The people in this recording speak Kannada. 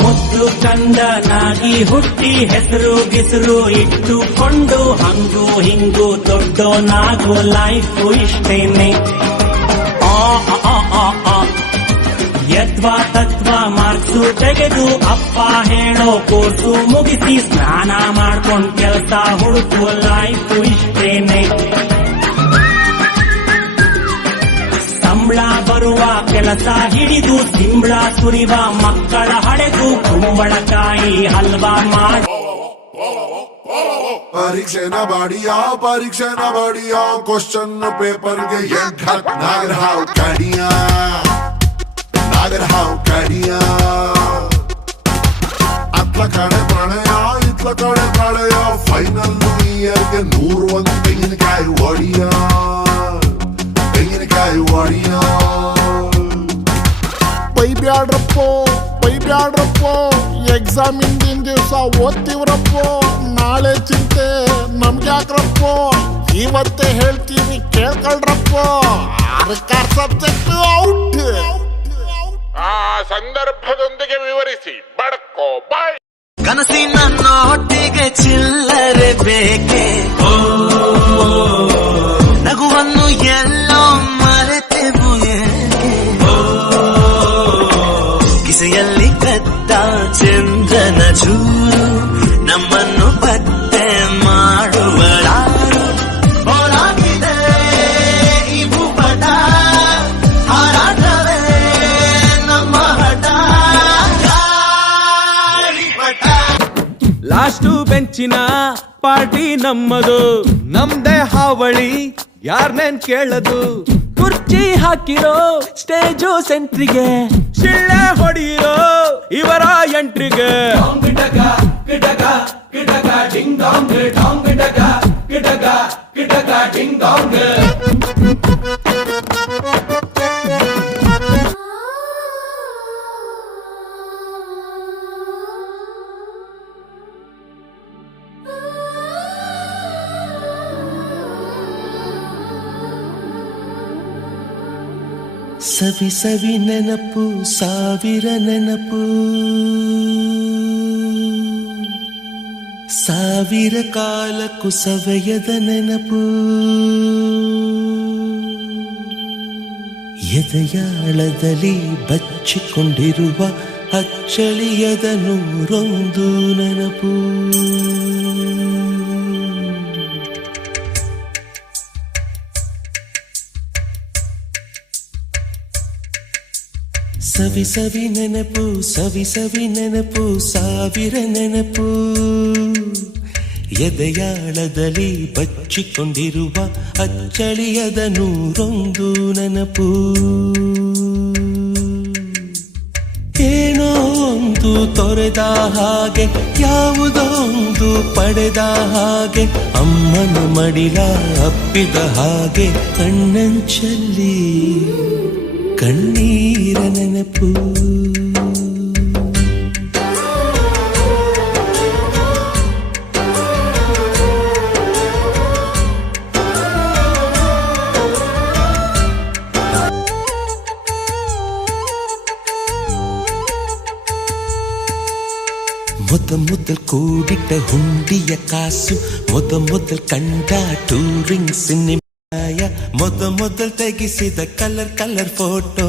ಮುದ್ದು ಚಂದನಾಗಿ ಹುಟ್ಟಿ ಹೆಸರು ಗಿಸರು ಇಟ್ಟುಕೊಂಡು ಹಂಗು ಹಿಂಗು ದೊಡ್ಡೋನಾಗೋ ಲೈಫು ಇಷ್ಟೇನೆ. ಯತ್ವಾ ತತ್ವ ಮಾರ್ಕ್ಸು ತೆಗೆದು ಅಪ್ಪ ಹೇಳೋ ಕೋರ್ಸು ಮುಗಿಸಿ ಸ್ನಾನ ಮಾಡ್ಕೊಂಡ್ ಕೆಲಸ ಹುಡುಕುವ ಲೈಫು ಇಷ್ಟೇನೆ. ಸಂಬಳ ಬರುವ ಕೆಲಸ ಹಿಡಿದು ಸಿಂಬಳ ಸುರಿವ ಮಕ್ಕಳ ಹಡೆದು ಕುಂಬಳಕಾಯಿ ಹಲ್ವಾ ಮಾಡಿ ಪರೀಕ್ಷೆ ನಬಡಿಯ ಕ್ವಶನ್ ಪೇಪರ್ಗೆ ನಾಗರ ಹಾವು ಕಡಿಯ ಅತ್ಲ ಕಡೆ ಪ್ರಣಯ ಇತ್ಲ ಕಡೆ ಪ್ರಳಯ ಫೈನಲ್ ಇಯರ್ಗೆ 101 ತೆಂಗಿನಕಾಯಿ ಒಡಿಯ ಬೈಬ್ಯಾಡ್ರಪ್ಪೋ ಎಕ್ಸಾಮ್ ಹಿಂದಿನ ದಿವಸ ಓದ್ತಿವ್ರಪ್ಪೋ, ನಾಳೆ ಚಿಂತೆ ನಮ್ಗ್ಯಾಕ್ರಪ್ಪೋ, ಇವತ್ತೇ ಹೇಳ್ತೀವಿ ಕೇಳ್ಕೊಳ್ರಪ್ಪೋ, 6 ಸಬ್ಜೆಕ್ಟ್ ಔಟ್. ಆ ಸಂದರ್ಭದೊಂದಿಗೆ ವಿವರಿಸಿ ಬಡ್ಕೋ ಬಾಯ್. ಕನಸಿನ ನೋಟಿಗೆ ಚಿಲ್ಲರೆ ಬೇಕೆ, ನಗುವನ್ನು ಎಲ್ಲೋ ಮರೆತೆವು ಏಕೆ, ಕಿಸೆಯಲ್ಲಿ ಕದ್ದ ಚಂದ್ರನ ಚೂರು ನಮ್ಮನ್ನು ಪತ್ತೆ ಮಾಡುವಳಾರು. ಹೋರಾಗಿದೆ ಈ ಭೂಪಟ, ಹಾರಾಟವೇ ನಮ್ಮ ಹಠ, ಗಾಳಿಪಟ. ಲಾಸ್ಟು ಬೆಂಚಿನ ಪಾರ್ಟಿ ನಮ್ಮದು, ನಮ್ದೇ ಹಾವಳಿ ಯಾರ್ನೇನ್ ಕೇಳದು. ಕುರ್ಚಿ ಹಾಕಿರೋ ಸ್ಟೇಜು ಸೆಂಟ್ರಿಗೆ, ಶಿಳ್ಳೆ ಹೊಡೆಯಿರೋ ಇವರ ಎಂಟ್ರಿಗೆ. ಸವಿ ಸವಿ ನೆನಪು, ಸಾವಿರ ನೆನಪು, ಸಾವಿರ ಕಾಲಕ್ಕೂ ಸವೆಯದ ನೆನಪು, ಎದೆಯಾಳದಲ್ಲಿ ಬಚ್ಚಿಕೊಂಡಿರುವ ಅಚ್ಚಳಿಯದ 101 ನೆನಪು. ಸವಿ ಸವಿ ನೆನಪು, ಸವಿ ಸವಿ ನೆನಪು, ಸಾವಿರ ನೆನಪು, ಎದೆಯಾಳದಲ್ಲಿ ಬಚ್ಚಿಕೊಂಡಿರುವ ಅಚ್ಚಳಿಯದ 101 ನೆನಪು. ಏನೋ ಒಂದು ತೊರೆದ ಹಾಗೆ, ಯಾವುದೋ ಒಂದು ಪಡೆದ ಹಾಗೆ, ಅಮ್ಮನ ಮಡಿಲ ಅಪ್ಪಿದ ಹಾಗೆ, ಕಣ್ಣಂಚಲ್ಲಿ ಕಣ್ಣೀರ ನೆನಪು. ಮೊದಲ್ ಕೂಡಿಟ್ಟ ಹುಂಡಿಯ ಕಾಸು, ಮೊದಲ್ ಕಂಡ ಟೂರಿಂಗ್ ಸಿನಿಮಾ, ಮೊದಲ್ ತೆಗೆಸಿದ ಕಲರ್ ಫೋಟೋ,